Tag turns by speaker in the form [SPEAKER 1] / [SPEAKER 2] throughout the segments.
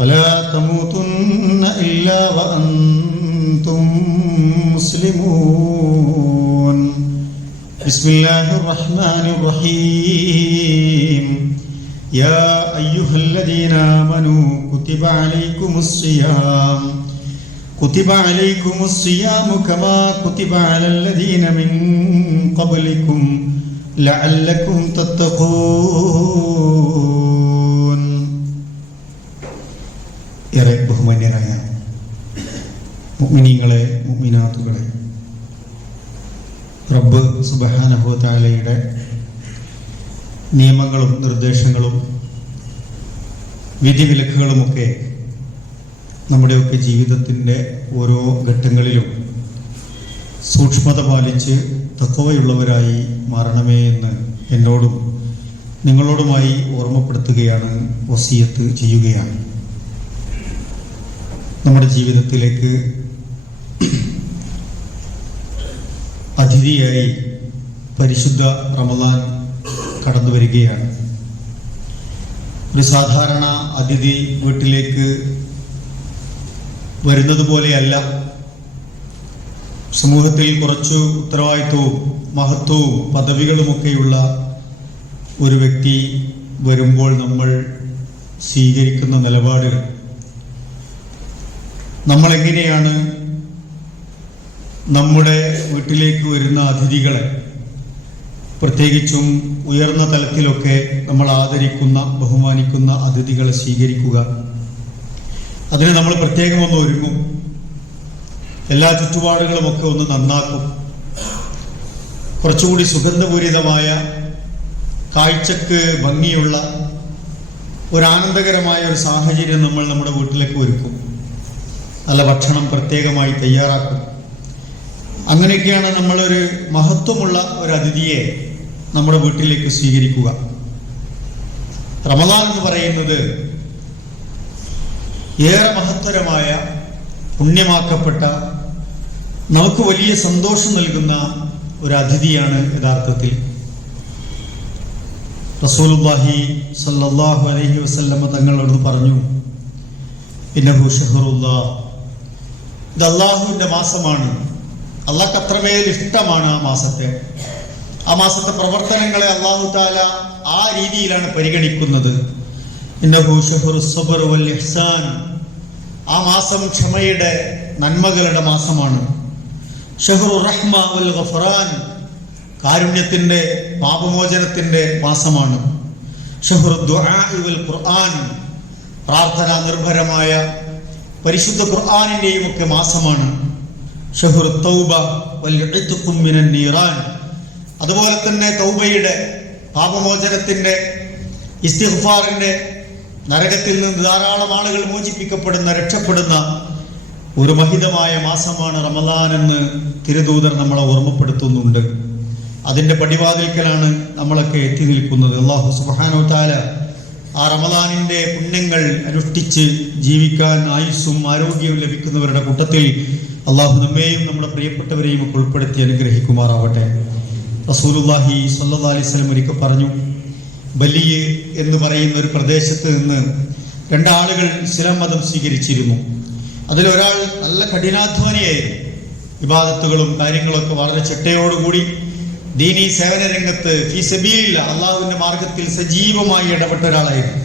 [SPEAKER 1] ولا تموتن إلا وأنتم مسلمون. بسم الله الرحمن الرحيم. يا أيها الذين آمنوا كتب عليكم الصيام. كتب عليكم الصيام كما كتب على الذين من قبلكم لعلكم تتقون. ബഹുമാന്യരായ മുഅ്മിനീങ്ങളെ മുഗ്മിനാത്തുകളെ റബ്ബ് സുബഹാനഹുതാലയുടെ നിയമങ്ങളും നിർദ്ദേശങ്ങളും വിധിവിലക്കുകളുമൊക്കെ നമ്മുടെയൊക്കെ ജീവിതത്തിന്റെ ഓരോ ഘട്ടങ്ങളിലും സൂക്ഷ്മത പാലിച്ച് തക്കവയുള്ളവരായി മാറണമേ എന്ന് എന്നോടും നിങ്ങളോടുമായി ഓർമ്മപ്പെടുത്തുകയാണ് വസീയത്ത് ചെയ്യുകയാണ്. നമ്മുടെ ജീവിതത്തിലേക്ക് അതിഥിയായി പരിശുദ്ധ റമദാൻ കടന്നു വരികയാണ്. ഒരു സാധാരണ അതിഥി വീട്ടിലേക്ക് വരുന്നത് പോലെയല്ല. സമൂഹത്തിൽ കുറച്ചു ഉത്തരവാദിത്വവും മഹത്വവും പദവികളുമൊക്കെയുള്ള ഒരു വ്യക്തി വരുമ്പോൾ നമ്മൾ സ്വീകരിക്കുന്ന നിലപാടുകൾ നമ്മൾ എങ്ങനെയാണ് നമ്മുടെ വീട്ടിലേക്ക് വരുന്ന അതിഥികളെ പ്രത്യേകിച്ചും ഉയർന്ന തലത്തിലൊക്കെ നമ്മൾ ആദരിക്കുന്ന ബഹുമാനിക്കുന്ന അതിഥികളെ സ്വീകരിക്കുക. അതിന് നമ്മൾ പ്രത്യേകം ഒന്ന് ഒരുങ്ങും. എല്ലാ ചുറ്റുപാടുകളും ഒക്കെ ഒന്ന് നന്നാക്കും. കുറച്ചുകൂടി സുഗന്ധപൂരിതമായ കാഴ്ചക്ക് ഭംഗിയുള്ള ഒരു ആനന്ദകരമായ ഒരു സാഹചര്യം നമ്മൾ നമ്മുടെ വീട്ടിലേക്ക് ഒരുക്കും. നല്ല ഭക്ഷണം പ്രത്യേകമായി തയ്യാറാക്കും അങ്ങനെയൊക്കെയാണ് നമ്മളൊരു മഹത്വമുള്ള ഒരു അതിഥിയെ നമ്മുടെ വീട്ടിലേക്ക് സ്വീകരിക്കുക. റമദാൻ എന്ന് പറയുന്നത് ഏറെ മഹത്തരമായ പുണ്യമാക്കപ്പെട്ട നമുക്ക് വലിയ സന്തോഷം നൽകുന്ന ഒരു അതിഥിയാണ് യഥാർത്ഥത്തിൽ റസൂലുല്ലാഹി സല്ലാഹു അലഹി വസ്ല്ലമ്മ തങ്ങളോട് പറഞ്ഞു പിന്നെ ഷഹറുല്ലാ ഇത് അള്ളാഹുവിന്റെ മാസമാണ്. അള്ളാഹ് അത്രമേൽ ഇഷ്ടമാണ് ആ മാസത്തെ. ആ മാസത്തെ പ്രവർത്തനങ്ങളെ അള്ളാഹു താല ആ രീതിയിലാണ് പരിഗണിക്കുന്നത്. ആ മാസം ക്ഷമയുടെ നന്മകളുടെ മാസമാണ്. ഷഹറു റഹ്മ വൽ ഗഫറാൻ കാരുണ്യത്തിന്റെ പാപമോചനത്തിന്റെ മാസമാണ്. ഷഹറു ഖുർആൻ പ്രാർത്ഥനാ നിർഭരമായ പരിശുദ്ധ ഖുർആാനിന്റെയും ഒക്കെ മാസമാണ്. തൗബ അതുപോലെ തന്നെ തൗബയുടെ പാപമോചനത്തിന്റെ ഇസ്തിഗ്ഫാറിന്റെ നരകത്തിൽ നിന്ന് ധാരാളം ആളുകൾ മോചിപ്പിക്കപ്പെടുന്ന രക്ഷപ്പെടുന്ന ഒരു മഹിതമായ മാസമാണ് റമദാൻ എന്ന് തിരുദൂതർ നമ്മളെ ഓർമ്മപ്പെടുത്തുന്നുണ്ട്. അതിന്റെ പടിവാതിൽക്കലാണ് നമ്മളൊക്കെ എത്തി നിൽക്കുന്നത്. അള്ളാഹു സുബാനോ താല ആ റമദാനിന്റെ പുണ്യങ്ങൾ അനുഷ്ഠിച്ച് ജീവിക്കാൻ ആയുസ്സും ആരോഗ്യവും ലഭിക്കുന്നവരുടെ കൂട്ടത്തിൽ അള്ളാഹു നമ്മെയും നമ്മുടെ പ്രിയപ്പെട്ടവരെയും ഒക്കെ ഉൾപ്പെടുത്തി അനുഗ്രഹിക്കുമാറാവട്ടെ. റസൂലുല്ലാഹി സല്ലാ അലൈവലം ഒരിക്കൽ പറഞ്ഞു ബലിയ് എന്ന് പറയുന്ന ഒരു പ്രദേശത്ത് നിന്ന് രണ്ടാളുകൾ ഇസ്ലാം മതം സ്വീകരിച്ചിരുന്നു. അതിലൊരാൾ നല്ല കഠിനാധ്വാനിയായിരുന്നു. വിവാദത്തുകളും കാര്യങ്ങളൊക്കെ വളരെ ചിട്ടയോടുകൂടി ദീനി സേവന രംഗത്ത് ഫീസബീലില്ല അള്ളാഹുവിന്റെ മാർഗത്തിൽ സജീവമായി ഇടപെട്ട ഒരാളായിരുന്നു.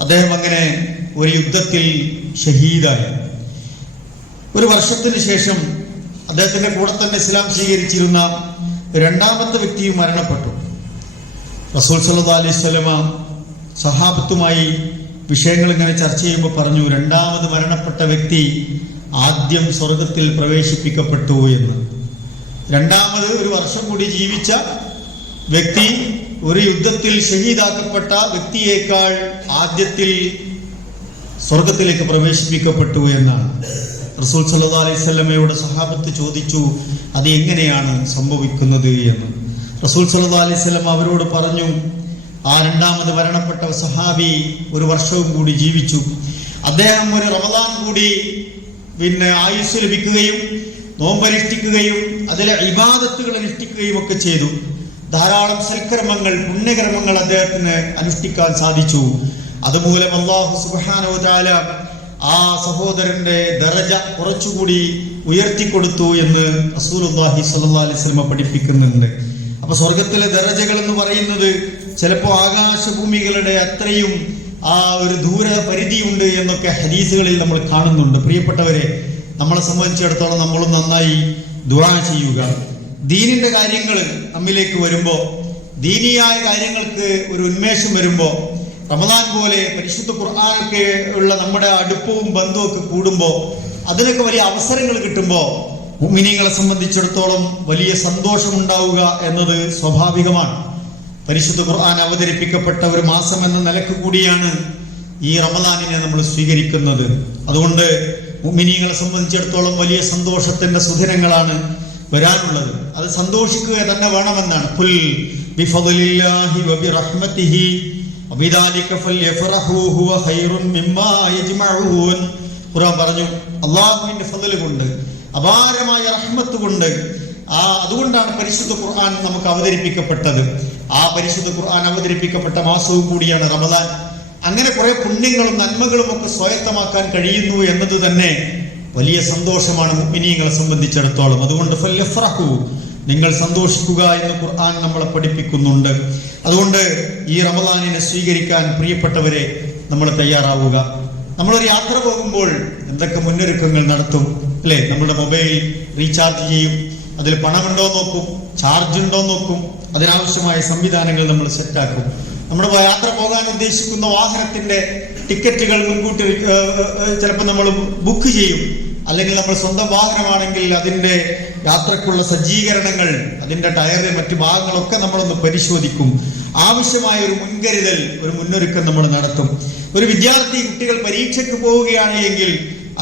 [SPEAKER 1] അദ്ദേഹം അങ്ങനെ ഒരു യുദ്ധത്തിൽ ഷഹീദായി. ഒരു വർഷത്തിന് ശേഷം അദ്ദേഹത്തിന്റെ കൂടെ തന്നെ ഇസ്ലാം സ്വീകരിച്ചിരുന്ന രണ്ടാമത്തെ വ്യക്തിയും മരണപ്പെട്ടു. റസൂൽ സല്ലാ അലൈഹി സ്വലമ സഹാബത്തുമായി വിഷയങ്ങൾ ഇങ്ങനെ ചർച്ച ചെയ്യുമ്പോൾ പറഞ്ഞു രണ്ടാമത് മരണപ്പെട്ട വ്യക്തി ആദ്യം സ്വർഗത്തിൽ പ്രവേശിപ്പിക്കപ്പെട്ടു എന്ന്. രണ്ടാമത് ഒരു വർഷം കൂടി ജീവിച്ച വ്യക്തി ഒരു യുദ്ധത്തിൽ ഷഹീദാക്കപ്പെട്ട വ്യക്തിയേക്കാൾ ആദ്യത്തിൽ സ്വർഗത്തിലേക്ക് പ്രവേശിപ്പിക്കപ്പെട്ടു എന്നാണ്. റസൂൽ സല്ലാ അലൈഹി സ്വലമയോട് സഹാബത്ത് ചോദിച്ചു അത് എങ്ങനെയാണ് സംഭവിക്കുന്നത്? എന്ന്. റസൂൽ സല്ലാ അലൈഹി സ്വലം അവരോട് പറഞ്ഞു ആ രണ്ടാമത് മരണപ്പെട്ട സഹാബി ഒരു വർഷവും കൂടി ജീവിച്ചു. അദ്ദേഹം ഒരു റമദാൻ കൂടി പിന്നെ ആയുസ് ലഭിക്കുകയും നോമ്പനുഷ്ഠിക്കുകയും അതിലെ ഇബാദത്തുകൾ അനുഷ്ഠിക്കുകയും ഒക്കെ ചെയ്തു. ധാരാളം സൽക്കർമ്മങ്ങൾ പുണ്യകർമ്മങ്ങൾ അദ്ദേഹത്തിന് അനുഷ്ഠിക്കാൻ സാധിച്ചു. അതുമൂലം അള്ളാഹു സുബാനോദാല ആ സഹോദരന്റെ ദറജ കുറച്ചുകൂടി ഉയർത്തിക്കൊടുത്തു എന്ന് റസൂലുല്ലാഹി സ്വല്ലല്ലാഹി അലൈഹി വസല്ലം പഠിപ്പിക്കുന്നുണ്ട്. അപ്പൊ സ്വർഗത്തിലെ ദറജകൾ എന്ന് പറയുന്നത് ചിലപ്പോൾ ആകാശഭൂമികളുടെ അത്രയും ആ ഒരു ദൂര പരിധിയുണ്ട് എന്നൊക്കെ ഹദീസുകളിൽ നമ്മൾ കാണുന്നുണ്ട്. പ്രിയപ്പെട്ടവരെ നമ്മളെ സംബന്ധിച്ചിടത്തോളം നമ്മളും നന്നായി ദുവാ ചെയ്യുക. ദീനിന്റെ കാര്യങ്ങൾ നമ്മിലേക്ക് വരുമ്പോൾ ദീനിയായ കാര്യങ്ങൾക്ക് ഒരു ഉന്മേഷം വരുമ്പോൾ റമദാൻ പോലെ പരിശുദ്ധ ഖുർആാനൊക്കെ ഉള്ള നമ്മുടെ അടുപ്പവും ബന്ധവും ഒക്കെ കൂടുമ്പോൾ അതിനൊക്കെ വലിയ അവസരങ്ങൾ കിട്ടുമ്പോൾ മുമിനിങ്ങളെ സംബന്ധിച്ചിടത്തോളം വലിയ സന്തോഷം ഉണ്ടാവുക എന്നത് സ്വാഭാവികമാണ്. പരിശുദ്ധ ഖുർആൻ അവതരിപ്പിക്കപ്പെട്ട ഒരു മാസം എന്ന നിലയ്ക്ക് കൂടിയാണ് ഈ റമദാനിനെ നമ്മൾ സ്വീകരിക്കുന്നത്. അതുകൊണ്ട് മുമിനിങ്ങളെ സംബന്ധിച്ചിടത്തോളം വലിയ സന്തോഷത്തിന്റെ സുദിനങ്ങളാണ് വരാനുള്ളത്. അത് സന്തോഷിക്കുക തന്നെ വേണമെന്നാണ്. പുൽ ബിഫദ്ലില്ലാഹി വബിറഹ്മതിഹി വബിദാലിക ഫൽയഫറഹു ഹുവ ഖൈറുൻ മിമ്മാ യജ്മഊൻ. ഖുർആൻ പറഞ്ഞു അള്ളാഹുവിന്റെ ഫضل കൊണ്ട് അപാരമായ റഹ്മത്ത് കൊണ്ട് ആ അതുകൊണ്ടാണ് പരിശുദ്ധ ഖുർആൻ നമുക്ക് അവതരിപ്പിക്കപ്പെട്ടത്. ആ പരിശുദ്ധ ഖുർആൻ അവതരിപ്പിക്കപ്പെട്ട മാസവും കൂടിയാണ് റമദാൻ. അങ്ങനെ കുറെ പുണ്യങ്ങളും നന്മകളും ഒക്കെ സ്വായത്തമാക്കാൻ കഴിയുന്നു എന്നത് തന്നെ വലിയ സന്തോഷമാണ് മുഅ്മിനീങ്ങളെ സംബന്ധിച്ചിടത്തോളം. അതുകൊണ്ട് നിങ്ങൾ സന്തോഷിക്കുക എന്ന് ഖുർആൻ നമ്മളെ പഠിപ്പിക്കുന്നുണ്ട്. അതുകൊണ്ട് ഈ റമദാനിനെ സ്വീകരിക്കാൻ പ്രിയപ്പെട്ടവരെ നമ്മൾ തയ്യാറാവുക. നമ്മളൊരു യാത്ര പോകുമ്പോൾ എന്തൊക്കെ മുന്നൊരുക്കങ്ങൾ നടത്തും അല്ലേ? നമ്മുടെ മൊബൈൽ റീചാർജ് ചെയ്യും അതിൽ പണമുണ്ടോ നോക്കും ചാർജ് ഉണ്ടോ നോക്കും അതിനാവശ്യമായ സംവിധാനങ്ങൾ നമ്മൾ സെറ്റാക്കും. നമ്മുടെ യാത്ര പോകാൻ ഉദ്ദേശിക്കുന്ന വാഹനത്തിന്റെ ടിക്കറ്റുകൾ മുൻകൂട്ടി ചിലപ്പോൾ നമ്മൾ ബുക്ക് ചെയ്യും. അല്ലെങ്കിൽ നമ്മൾ സ്വന്തം വാഹനമാണെങ്കിൽ അതിന്റെ യാത്രക്കുള്ള സജ്ജീകരണങ്ങൾ അതിന്റെ ടയറ് മറ്റു ഭാഗങ്ങളൊക്കെ നമ്മളൊന്ന് പരിശോധിക്കും. ആവശ്യമായ ഒരു മുൻകരുതൽ ഒരു മുന്നൊരുക്കം നമ്മൾ നടത്തും. ഒരു വിദ്യാർത്ഥി കുട്ടികൾ പരീക്ഷയ്ക്ക് പോവുകയാണ് എങ്കിൽ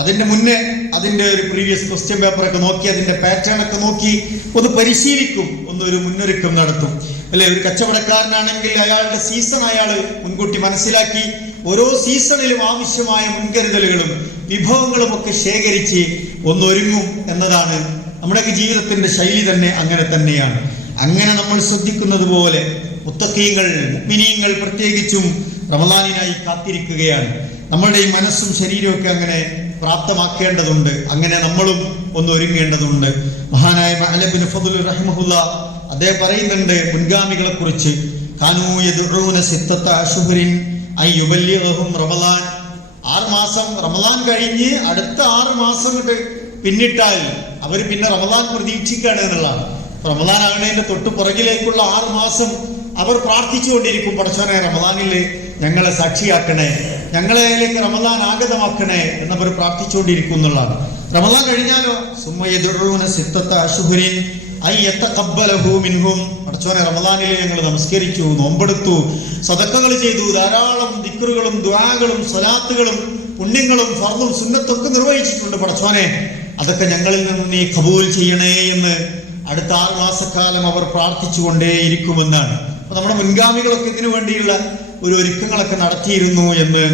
[SPEAKER 1] അതിന്റെ മുന്നേ അതിന്റെ ഒരു പ്രീവിയസ് ക്വസ്റ്റ്യൻ പേപ്പറൊക്കെ നോക്കി അതിന്റെ പാറ്റേൺ ഒക്കെ നോക്കി ഒന്ന് പരിശീലിക്കും ഒന്നൊരു മുന്നൊരുക്കം നടത്തും. അല്ലെ ഒരു കച്ചവടക്കാരനാണെങ്കിൽ അയാളുടെ സീസൺ അയാൾ മുൻകൂട്ടി മനസ്സിലാക്കി. ഓരോ സീസണിലും ആവശ്യമായ മുൻകരുതലുകളും വിഭവങ്ങളും ഒക്കെ ശേഖരിച്ച് ഒന്നൊരുങ്ങും എന്നതാണ് നമ്മുടെയൊക്കെ ജീവിതത്തിന്റെ ശൈലി തന്നെ അങ്ങനെ തന്നെയാണ്. അങ്ങനെ നമ്മൾ ശ്രദ്ധിക്കുന്നത് പോലെ മുത്തക്കീങ്ങൾ മിനിയങ്ങൾ പ്രത്യേകിച്ചും റമദാനിനായി കാത്തിരിക്കുകയാണ്. നമ്മളുടെ ഈ മനസ്സും ശരീരവും അങ്ങനെ പ്രാപ്തമാക്കേണ്ടതുണ്ട്. അങ്ങനെ നമ്മളും ഒന്ന് ഒരുങ്ങേണ്ടതുണ്ട്. മഹാനായ മഹലബിൻ ഫതുൽ റഹിമഹുല്ല അദ്ദേഹം പറയുന്നുണ്ട് മുൻഗാമികളെ കുറിച്ച് റമദാൻ. ആറ് മാസം റമലാൻ കഴിഞ്ഞ് അടുത്ത ആറ് മാസം കൊണ്ട് പിന്നിട്ടാൽ അവർ പിന്നെ റമലാൻ പ്രതീക്ഷിക്കുകയാണ് എന്നുള്ളതാണ്. റമലാൻ ആകുന്നതിന്റെ തൊട്ട് പുറകിലേക്കുള്ള ആറ് മാസം അവർ പ്രാർത്ഥിച്ചുകൊണ്ടിരിക്കും പടച്ചോനെ റമദാനിൽ ഞങ്ങളെ സാക്ഷിയാക്കണേ ഞങ്ങളേലേക്ക് റമദാൻ ആഗതമാക്കണേ എന്നവർ പ്രാർത്ഥിച്ചുകൊണ്ടിരിക്കും എന്നുള്ളതാണ്. റമദാൻ കഴിഞ്ഞാലോ? സുമ്മയതുഴൂന സിത്തത്ത അശുഹരിൻ മിൻഹും. പടച്ചോനെ റമദാനിൽ ഞങ്ങൾ നമസ്കരിച്ചു നോമ്പെടുത്തു സദക്കകൾ ചെയ്തു ധാരാളം ദിക്റുകളും ദ്വാകളും സ്വലാത്തുകളും പുണ്യങ്ങളും ഫർദും സുന്നത്തൊക്കെ നിർവഹിച്ചിട്ടുണ്ട് പടച്ചോനെ അതൊക്കെ ഞങ്ങളിൽ നിന്ന് നീ കബൂൽ ചെയ്യണേ എന്ന് അടുത്ത ആറ് മാസക്കാലം അവർ പ്രാർത്ഥിച്ചുകൊണ്ടേയിരിക്കുമെന്നാണ്. അപ്പൊ നമ്മുടെ മുൻഗാമികളൊക്കെ ഇതിനു വേണ്ടിയുള്ള ഒരു ഒരുക്കങ്ങളൊക്കെ നടത്തിയിരുന്നു എന്ന്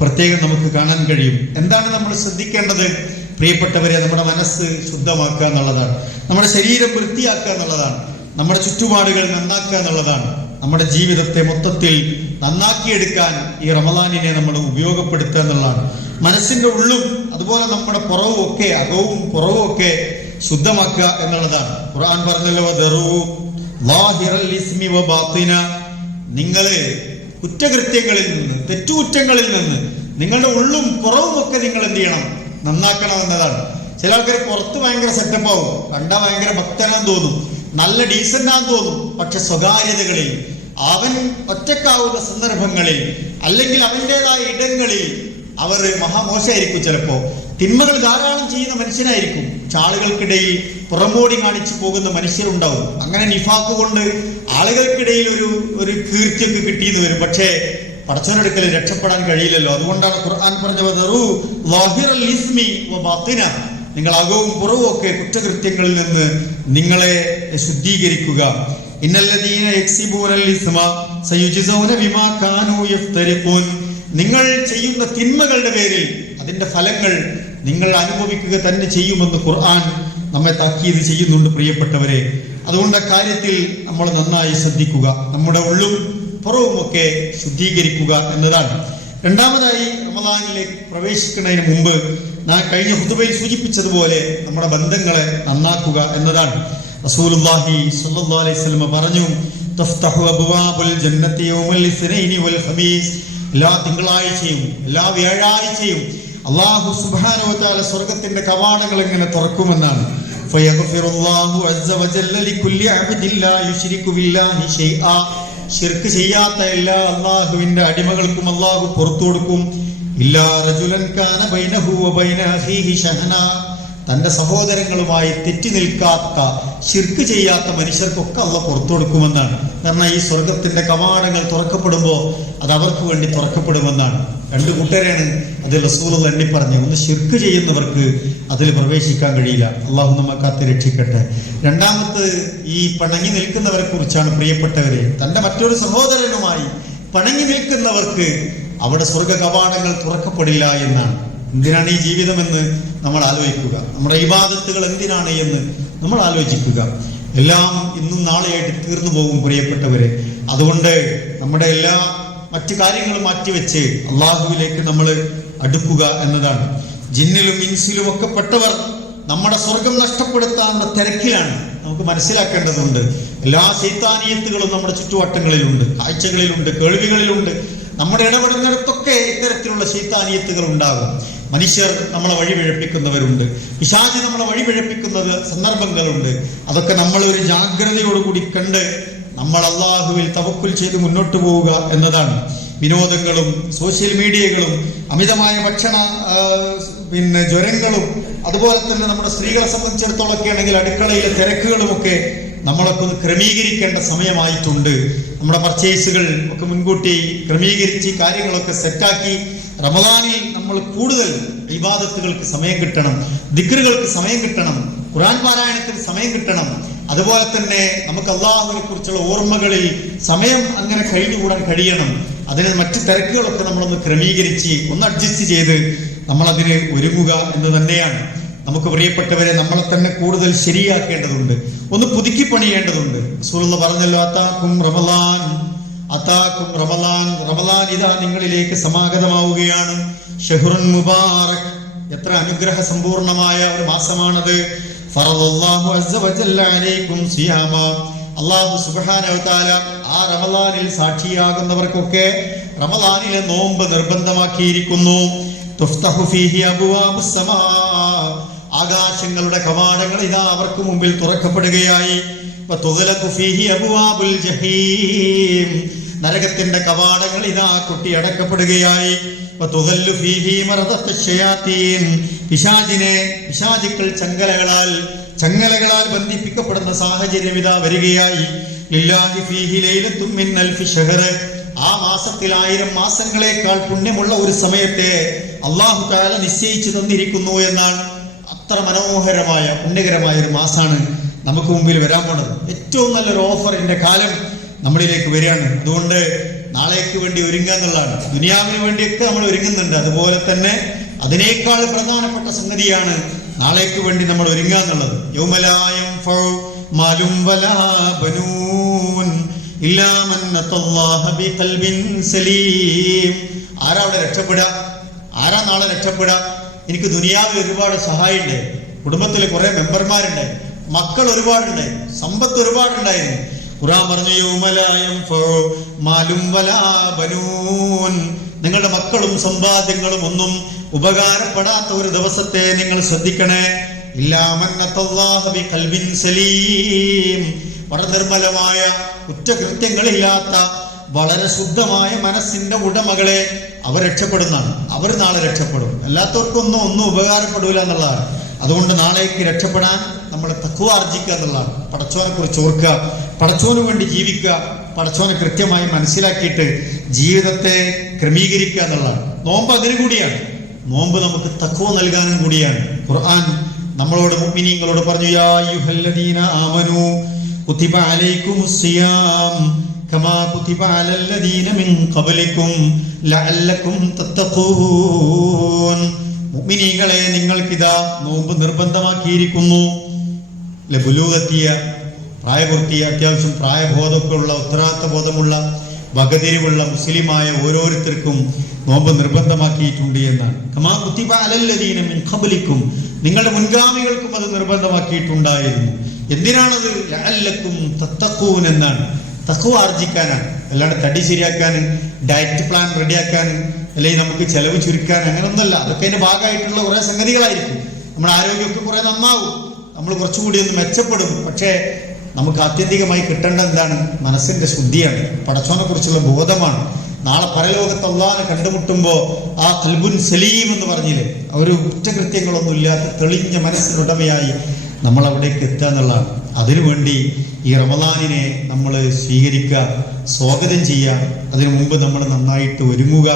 [SPEAKER 1] പ്രത്യേകം നമുക്ക് കാണാൻ കഴിയും. എന്താണ് നമ്മൾ ശ്രദ്ധിക്കേണ്ടത്? പ്രിയപ്പെട്ടവരെ നമ്മുടെ മനസ്സ് ശുദ്ധമാക്കുക എന്നുള്ളതാണ്. നമ്മുടെ ശരീരം വൃത്തിയാക്കുക എന്നുള്ളതാണ്. നമ്മുടെ ചുറ്റുപാടുകൾ നന്നാക്കുക എന്നുള്ളതാണ്. നമ്മുടെ ജീവിതത്തെ മൊത്തത്തിൽ നന്നാക്കിയെടുക്കാൻ ഈ റമദാനിനെ നമ്മൾ ഉപയോഗപ്പെടുത്തുക എന്നുള്ളതാണ്. മനസ്സിന്റെ ഉള്ളും അതുപോലെ നമ്മുടെ പുറവും ഒക്കെ അകവും പുറവും ഒക്കെ ശുദ്ധമാക്കുക എന്നുള്ളതാണ്. ഖുർആൻ പറഞ്ഞല്ലോ. നിങ്ങൾ കുറ്റകൃത്യങ്ങളിൽ നിന്ന് തെറ്റുകുറ്റങ്ങളിൽ നിന്ന് നിങ്ങളുടെ ഉള്ളും പുറവും ഒക്കെ നിങ്ങൾ എന്ത് ചെയ്യണം? നന്നാക്കണം എന്നതാണ്. ചില ആൾക്കാർ പുറത്ത് ഭയങ്കര സെറ്റപ്പ് ആവും. കണ്ടാ ഭയങ്കര ഭക്തനാന്ന് തോന്നും. നല്ല ഡീസന്റാന്ന് തോന്നും. പക്ഷെ സ്വകാര്യതകളിൽ അവൻ ഒറ്റക്കാവുന്ന സന്ദർഭങ്ങളിൽ അല്ലെങ്കിൽ അവന്റെതായ ഇടങ്ങളിൽ അവർ മഹാമോശമായിരിക്കും ചിലപ്പോ. തിന്മകൾ ധാരാളം ചെയ്യുന്ന മനുഷ്യനായിരിക്കും. ചാളുകൾക്കിടയിൽ പുറമോടി കാണിച്ചു പോകുന്ന മനുഷ്യരുണ്ടാവും. അങ്ങനെ നിഫാക്ക് കൊണ്ട് ആളുകൾക്കിടയിൽ ഒരു ഒരു കീർത്തിയൊക്കെ കിട്ടിയെന്ന് വരും. പക്ഷേ പടച്ചവനെടുക്കൽ രക്ഷപ്പെടാൻ കഴിയില്ലല്ലോ. അതുകൊണ്ടാണ് ഖുർആൻ പറഞ്ഞത്. നിങ്ങൾ അകവും പുറവും ഒക്കെ കുറ്റകൃത്യങ്ങളിൽ നിന്ന് നിങ്ങളെ ശുദ്ധീകരിക്കുക. നിങ്ങൾ ചെയ്യുന്ന തിന്മകളുടെ പേരിൽ അതിന്റെ ഫലങ്ങൾ നിങ്ങൾ അനുഭവിക്കുക തന്നെ ചെയ്യുമെന്ന് ഖുർആൻ നമ്മെ താക്കീത് ചെയ്യുന്നുണ്ട് പ്രിയപ്പെട്ടവരെ. അതുകൊണ്ട് കാര്യത്തിൽ നമ്മൾ നന്നായി ശ്രദ്ധിക്കുക. നമ്മുടെ ഉള്ളും പുറവുമൊക്കെ ശുദ്ധീകരിക്കുക എന്നതാണ്. രണ്ടാമതായി റമദാനിലേക്ക് പ്രവേശിക്കുന്നതിന് മുമ്പ് ഞാൻ കഴിഞ്ഞ ഹുതുബയിൽ സൂചിപ്പിച്ചതുപോലെ നമ്മുടെ ബന്ധങ്ങളെ നന്നാക്കുക എന്നതാണ്. റസൂലുള്ളാഹി സ്വല്ലല്ലാഹു അലൈഹി വസല്ലം പറഞ്ഞു തഫ്തഹു അബ്വാബുൽ ജന്നത്തി യൗമൽ ഇസ്നൈനി വൽ ഖമീസ്. എല്ലാ തിങ്കളാഴ്ചയും എല്ലാ വ്യാഴാഴ്ചയും അള്ളാഹു സുബ്ഹാനഹു വതആല സ്വർഗത്തിന്റെ കവാടങ്ങൾ എങ്ങനെ തുറക്കുമെന്നാണ്. ഫയഗ്ഫിറുല്ലാഹു അസ്സ വജല്ല ലികുല്ലി അബ്ദിൻ ലാ യുശ്രികു ബില്ലാഹി ഷൈആ ഷിർക്ക് ചെയ്യാത്ത എല്ലാ അള്ളാഹുവിന്റെ അടിമകൾക്കും അള്ളാഹു പുറത്തു കൊടുക്കും. ഇല്ലാ റജുലൻ കാന ബൈനഹു ബൈന അഖീഹി ഷഹന തന്റെ സഹോദരങ്ങളുമായി തെറ്റി നിൽക്കാത്ത ശിർക്ക് ചെയ്യാത്ത മനുഷ്യർക്കൊക്കെ അള്ള പുറത്തു കൊടുക്കുമെന്നാണ്. കാരണം ഈ സ്വർഗത്തിന്റെ കവാടങ്ങൾ തുറക്കപ്പെടുമ്പോൾ അത് അവർക്ക് വേണ്ടി തുറക്കപ്പെടുമെന്നാണ്. രണ്ട് കൂട്ടരെയാണ് അത് റസൂൽ എണ്ണി പറഞ്ഞു ഒന്ന് ശിർക്ക് ചെയ്യുന്നവർക്ക് അതിൽ പ്രവേശിക്കാൻ കഴിയില്ല. അള്ളാഹു നമ്മെ കാത്ത് രക്ഷിക്കട്ടെ. രണ്ടാമത് ഈ പണങ്ങി നിൽക്കുന്നവരെ കുറിച്ചാണ് പ്രിയപ്പെട്ടവരെ തന്റെ മറ്റൊരു സഹോദരനുമായി പണങ്ങി നിൽക്കുന്നവർക്ക് അവിടെ സ്വർഗ കവാടങ്ങൾ തുറക്കപ്പെടില്ല എന്നാണ്. എന്തിനാണ് ഈ ജീവിതമെന്ന് നമ്മൾ ആലോചിക്കുക. നമ്മുടെ ഇബാദത്തുകൾ എന്തിനാണ് എന്ന് നമ്മൾ ആലോചിക്കുക. എല്ലാം ഇന്നും നാളെയായിട്ട് തീർന്നു പോകും പ്രിയപ്പെട്ടവരെ. അതുകൊണ്ട് നമ്മുടെ എല്ലാ മറ്റു കാര്യങ്ങളും മാറ്റിവെച്ച് അള്ളാഹുവിലേക്ക് നമ്മൾ അടുക്കുക എന്നതാണ്. ജിന്നിലും ഇൻസിലും ഒക്കെ പെട്ടവർ നമ്മുടെ സ്വർഗം നഷ്ടപ്പെടുത്താനുള്ള തിരക്കിലാണ്. നമുക്ക് മനസ്സിലാക്കേണ്ടതുണ്ട്. എല്ലാ സീതാനീയത്തുകളും നമ്മുടെ ചുറ്റുവട്ടങ്ങളിലുണ്ട്. കാഴ്ചകളിലുണ്ട് കേൾവികളിലുണ്ട്. നമ്മുടെ ഇടപെടുന്നിടത്തൊക്കെ ഇത്തരത്തിലുള്ള ശൈത്താനീയത്തുകൾ ഉണ്ടാകും. മനുഷ്യർ നമ്മളെ വഴി പിഴപ്പിക്കുന്നവരുണ്ട്. പിശാചി നമ്മളെ വഴി പിഴപ്പിക്കുന്നത് സന്ദർഭങ്ങളുണ്ട്. അതൊക്കെ നമ്മൾ ഒരു ജാഗ്രതയോടുകൂടി കണ്ട് നമ്മൾ അള്ളാഹുവിൽ തവക്കുൽ ചെയ്ത് മുന്നോട്ട് പോവുക എന്നതാണ്. വിനോദങ്ങളും സോഷ്യൽ മീഡിയകളും അമിതമായ ഭക്ഷണ പിന്നെ ജ്വരങ്ങളും അതുപോലെ തന്നെ നമ്മുടെ സ്ത്രീകളെ സംബന്ധിച്ചിടത്തോളം ഒക്കെ ആണെങ്കിൽ അടുക്കളയിലെ തിരക്കുകളുമൊക്കെ നമ്മളൊക്കെ ഒന്ന് ക്രമീകരിക്കേണ്ട സമയമായിട്ടുണ്ട്. നമ്മുടെ പർച്ചേസുകൾ ഒക്കെ മുൻകൂട്ടി ക്രമീകരിച്ച് കാര്യങ്ങളൊക്കെ സെറ്റാക്കി റമദാനിൽ നമ്മൾ കൂടുതൽ വിവാദത്തുകൾക്ക് സമയം കിട്ടണം ദിക്റുകൾക്ക് സമയം കിട്ടണം ഖുറാൻ പാരായണത്തിന് സമയം കിട്ടണം. അതുപോലെ തന്നെ നമുക്ക് അള്ളാഹുവിനെ കുറിച്ചുള്ള ഓർമ്മകളിൽ സമയം അങ്ങനെ കഴിഞ്ഞുകൂടാൻ കഴിയണം. അതിന് മറ്റ് തിരക്കുകളൊക്കെ നമ്മളൊന്ന് ക്രമീകരിച്ച് ഒന്ന് അഡ്ജസ്റ്റ് ചെയ്ത് നമ്മൾ അതിന് ഒരുങ്ങുക എന്ന് തന്നെയാണ്. നമുക്ക് പ്രിയപ്പെട്ടവരെ നമ്മളെ തന്നെ കൂടുതൽ ശരിയാക്കേണ്ടതുണ്ട്. ഒന്ന് പുതുക്കി പണിയേണ്ടതുണ്ട് പറഞ്ഞല്ലോ അത്താക്കും റമലാൻ അത്താക്കും റമലാൻ റമലാൻ ഇതാ നിങ്ങളിലേക്ക് സമാഗതമാവുകയാണ്. ഷെഹുറുൻ മുബാറക്. എത്ര അനുഗ്രഹ സമ്പൂർണമായ ഒരു മാസമാണത്. അള്ളാഹു തആല ആ റമലാനിൽ സാക്ഷിയാകുന്നവർക്കൊക്കെ റമലാനിലെ നോമ്പ് നിർബന്ധമാക്കിയിരിക്കുന്നു. ആകാശങ്ങളുടെ കവാടങ്ങൾ ഇതാ അവർക്ക് മുമ്പിൽ തുറക്കപ്പെടുകയായി. നരകത്തിന്റെ കവാടങ്ങൾ ഇതാ കുട്ടി അടക്കപ്പെടുകയായി. പിശാചിനെ പിശാചുക്കൾ ചങ്കലകളാൽ ചങ്ങലകളാൽ ബന്ധിപ്പിക്കപ്പെടുന്ന സാഹചര്യം ഇതാ വരികയായി. ആ മാസത്തിൽ ആയിരം മാസങ്ങളെക്കാൾ പുണ്യമുള്ള ഒരു സമയത്തെ അള്ളാഹു താല നിശ്ചയിച്ചു തന്നിരിക്കുന്നു എന്നാണ്. അത്ര മനോഹരമായ പുണ്യകരമായ ഒരു മാസമാണ് നമുക്ക് മുമ്പിൽ വരാൻ പോണത്. ഏറ്റവും നല്ലൊരു ഓഫറിന്റെ കാലം നമ്മളിലേക്ക് വരികയാണ്. അതുകൊണ്ട് നാളേക്ക് വേണ്ടി ഒരുങ്ങുക എന്നുള്ളതാണ്. ദുനിയാവിന് വേണ്ടിയൊക്കെ നമ്മൾ ഒരുങ്ങുന്നുണ്ട്. അതുപോലെ തന്നെ അതിനേക്കാൾ പ്രധാനപ്പെട്ട സംഗതിയാണ് നാളേക്ക് വേണ്ടി നമ്മൾ ഒരുങ്ങുക എന്നുള്ളത്. യൗമലായം മാലും ബനൂൻ രക്ഷപ്പെടുക? ആരാ നാളെ രക്ഷപ്പെടുക? എനിക്ക് ദുനിയാവിൽ ഒരുപാട് സഹായമുണ്ട് കുടുംബത്തിൽ കുറെ മെമ്പർമാരുണ്ട്. മക്കൾ ഒരുപാടുണ്ട്. സമ്പത്ത് ഒരുപാടുണ്ടായിരുന്നു. ഖുറാൻ പറഞ്ഞു യൗമലായം മാലും വലാ ബനൂൻ. നിങ്ങളുടെ മക്കളും സമ്പാദ്യങ്ങളും ഒന്നും ഉപകാരപ്പെടാത്ത ഒരു ദിവസത്തെ നിങ്ങൾ ശ്രദ്ധിക്കണേ. ബിഖൽബിൻ സലീം. വളരെ നിർമ്മലമായ കുറ്റകൃത്യങ്ങളില്ലാത്ത വളരെ ശുദ്ധമായ മനസ്സിന്റെ ഉടമകളെ അവർ രക്ഷപ്പെടുന്നതാണ്. അവർ നാളെ രക്ഷപ്പെടും. അല്ലാത്തവർക്കൊന്നും ഒന്നും ഉപകാരപ്പെടില്ല എന്നുള്ളതാണ്. അതുകൊണ്ട് നാളേക്ക് രക്ഷപ്പെടാൻ നമ്മൾ തക്കുവ ആർജിക്കുക എന്നുള്ളതാണ്. പടച്ചോനെ കുറിച്ച് ഓർക്കുക പടച്ചോന് വേണ്ടി ജീവിക്കുക പടച്ചോനെ കൃത്യമായി മനസ്സിലാക്കിയിട്ട് ജീവിതത്തെ ക്രമീകരിക്കുക എന്നുള്ളതാണ്. നോമ്പ് അതിനു കൂടിയാണ്. നോമ്പ് നമുക്ക് തക്കുവ നൽകാനും കൂടിയാണ്. ഖുർആൻ നമ്മളോട് മുഅ്മിനീങ്ങളോട് പറഞ്ഞു യാ ആമനു അലൈക്കും സിയാം കമാ കുതിബ അലല്ലദീന മിൻ ഖബലിക്കും ലഅല്ലക്കും തത്തഖൂൻ. മുഅ്മിനീങ്ങളെ നിങ്ങൾക്കിതാ നോമ്പ് നിർബന്ധമാക്കിയിരിക്കുന്നു. ലബുലൂകെത്തിയ പ്രായപൂർത്തിയ അത്യാവശ്യം പ്രായബോധമൊക്കെ ഉള്ള ഉത്തരവാദിത്ത ബോധമുള്ള വകതിരിവുള്ള മുസ്ലിമായ ഓരോരുത്തർക്കും നോമ്പ് നിർബന്ധമാക്കിയിട്ടുണ്ട് എന്നാണ് കമാ കുത്തിബ അലല്ലദീന മിൻ ഖബലിക്കും. നിങ്ങളുടെ മുൻഗാമികൾക്കും അത് നിർബന്ധമാക്കിയിട്ടുണ്ടായിരുന്നു. എന്തിനാണത്? ലഅല്ലക്കും തത്തക്കൂൻ എന്നാണ്. തഖ്വ ആർജിക്കാനാണ്. അല്ലാണ്ട് തടി ശരിയാക്കാൻ ഡയറ്റ് പ്ലാൻ റെഡിയാക്കാൻ അല്ലെങ്കിൽ നമുക്ക് ചെലവ് ചുരുക്കാൻ അങ്ങനൊന്നുമല്ല. അതൊക്കെ അതിന്റെ ഭാഗമായിട്ടുള്ള കുറെ സംഗതികളായിരിക്കും. നമ്മുടെ ആരോഗ്യമൊക്കെ കുറെ നന്നാവും. നമ്മൾ കുറച്ചും കൂടി ഒന്ന് മെച്ചപ്പെടും. പക്ഷേ നമുക്ക് ആത്യന്തികമായി കിട്ടേണ്ട എന്താണ്? മനസ്സിന്റെ ശുദ്ധിയാണ്. പടച്ചോനെ കുറിച്ചുള്ള ബോധമാണ്. നാളെ പരലോകത്ത് അള്ളാഹിനെ കണ്ടുമുട്ടുമ്പോൾ ആ കൽബുൻ സലീം എന്ന് പറഞ്ഞില്ലേ ഒരു കുറ്റകൃത്യങ്ങളൊന്നും ഇല്ലാത്ത തെളിഞ്ഞ മനസ്സിനുടമയായി നമ്മൾ അവിടേക്ക് എത്തുക എന്നുള്ളതാണ്. അതിനുവേണ്ടി ഈ റമദാനിനെ നമ്മൾ സ്വീകരിക്കുക സ്വാഗതം ചെയ്യുക അതിനു മുമ്പ് നമ്മൾ നന്നായിട്ട് ഒരുങ്ങുക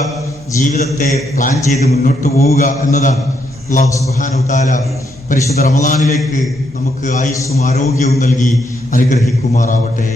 [SPEAKER 1] ജീവിതത്തെ പ്ലാൻ ചെയ്ത് മുന്നോട്ട് പോവുക എന്നതാണ്. അള്ളാഹു സുബാനു താല പരിശുദ്ധ റമദാനിലേക്ക് നമുക്ക് ആയുസ്സും ആരോഗ്യവും നൽകി അനുഗ്രഹിക്കുമാറാവട്ടെ.